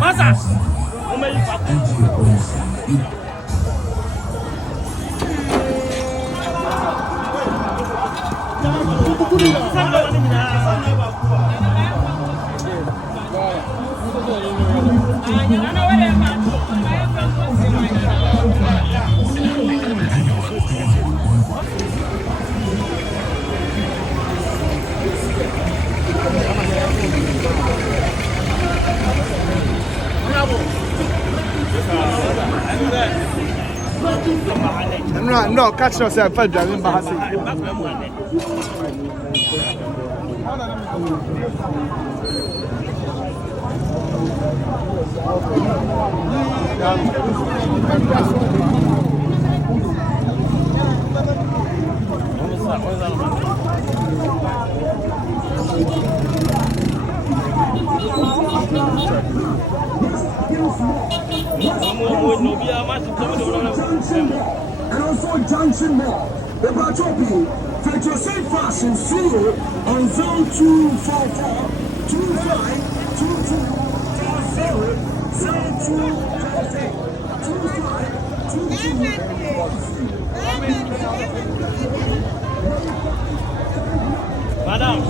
Masa. No, catch yourself. I'm driving back. And also Junction Mall. The Bachopi, take your safe fashion, see you on zone 244, 252240, zone 2452240. Madam,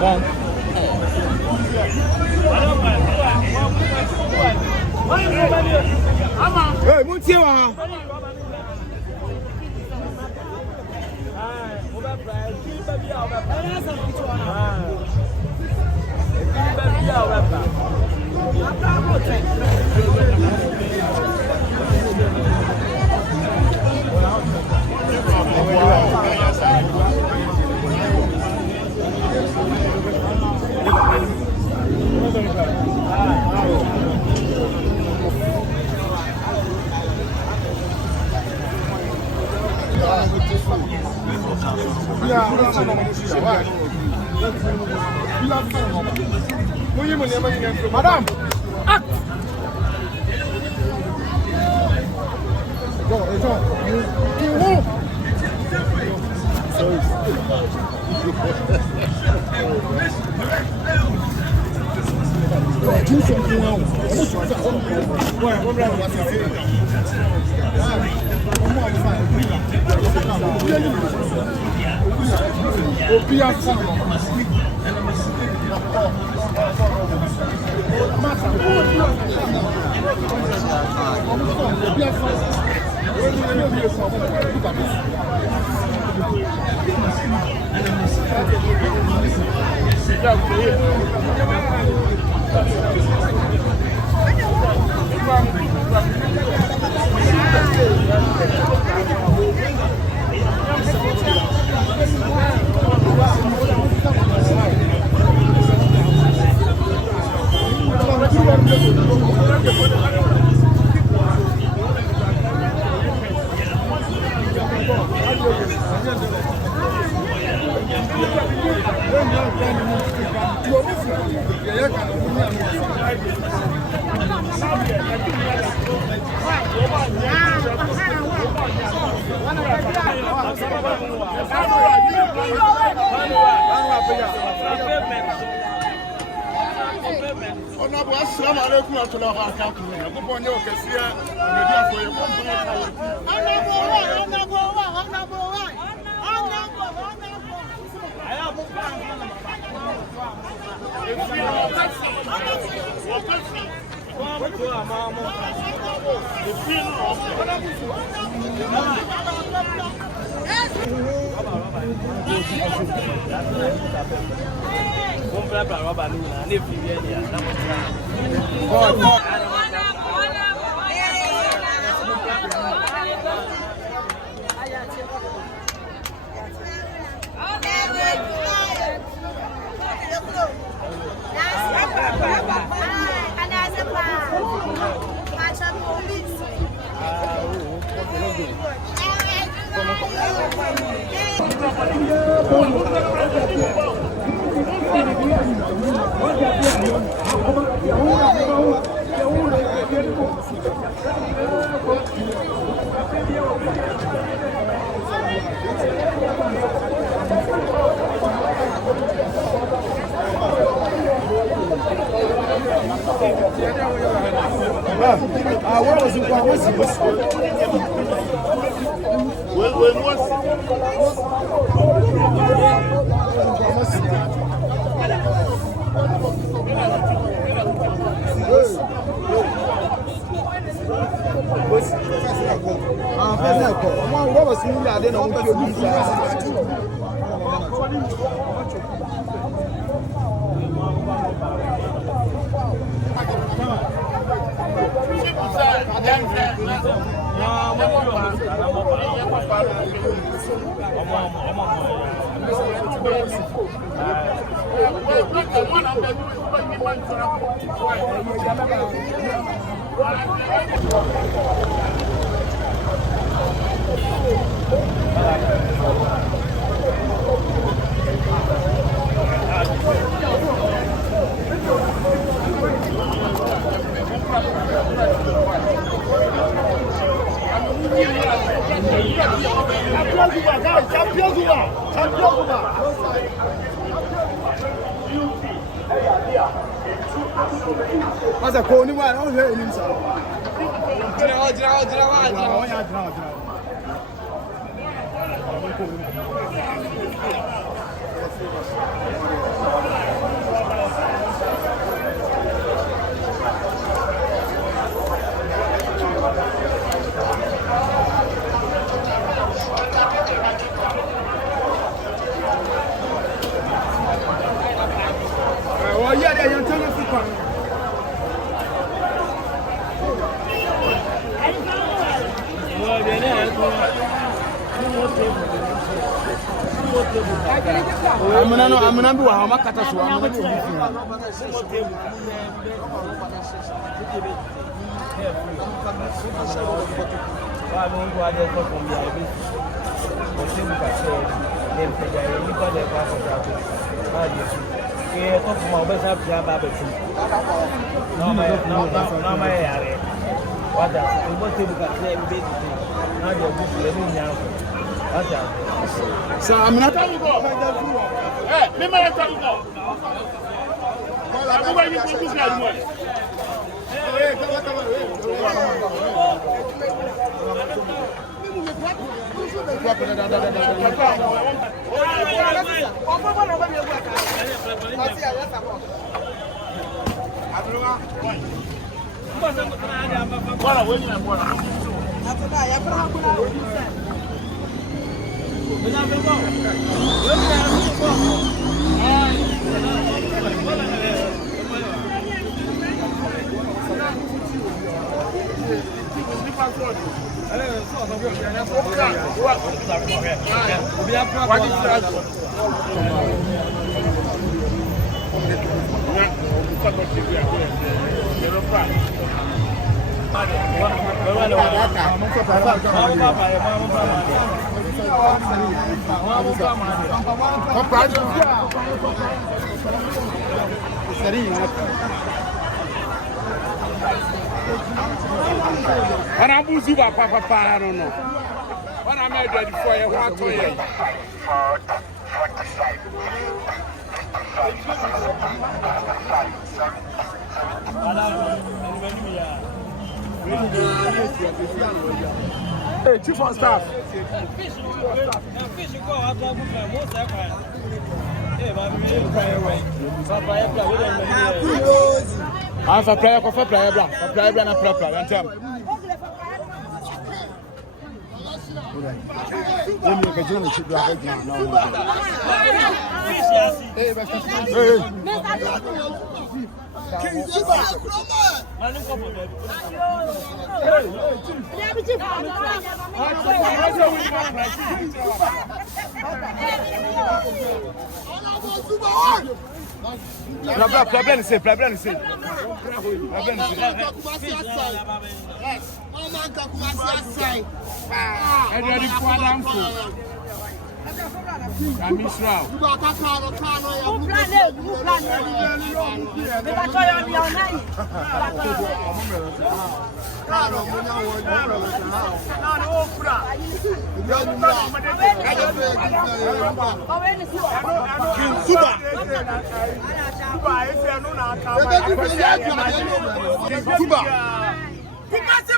Bom. Hey, muito seu ah. Madame. Assalamu alaikum wa rahmatullahi wa barakatuh. Ko bonyo kesiya media ko e ko comprar para roubar na Nefilia, na What was it? Mas a cone vai não ver ele só. Olha, a gente não fica. Amuna bi wa ha makata so amuna bi obi fi. Wa mo ngo ade to ko bi abi. O ti mu ka se dem pe ja ni ko de pa ko ta ko. Ba di su. Ke to ko ma be sa bia ba be tu. No ma ya re. Wa da ko mo ti mu ka se bi be tu. Na de bu le ni nya ko. So I'm not. Hey, me ma ta go. I'm going to go to And I'm busy about Papa, I don't know. When I'm ready for you, what to you? Hey, Chief of Staff. I'm for player, for player, for player, and a proper. Problem is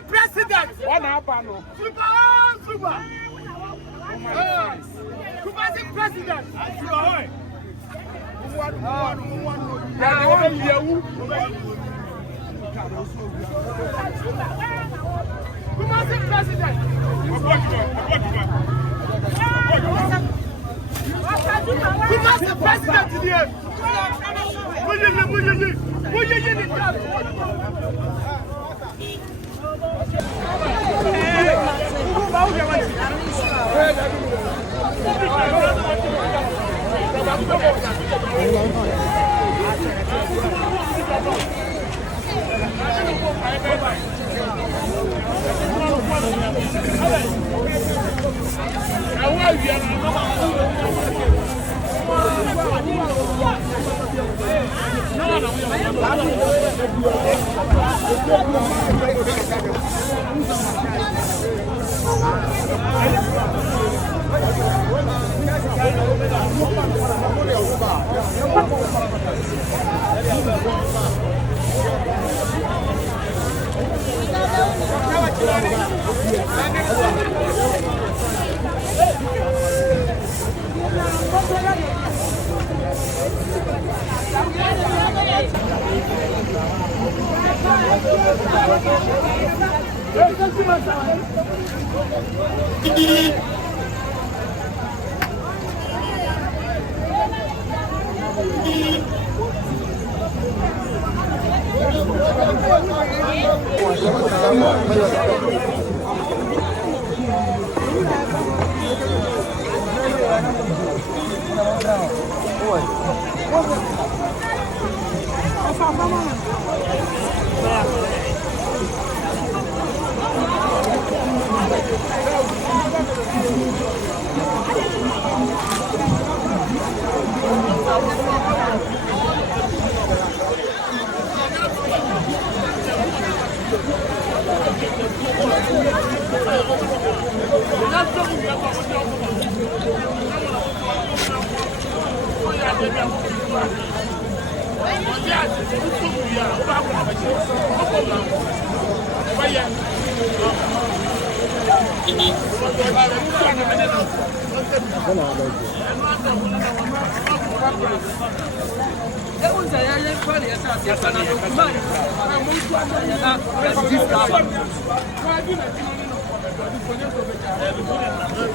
President. What happened? Super. President.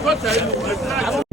What are you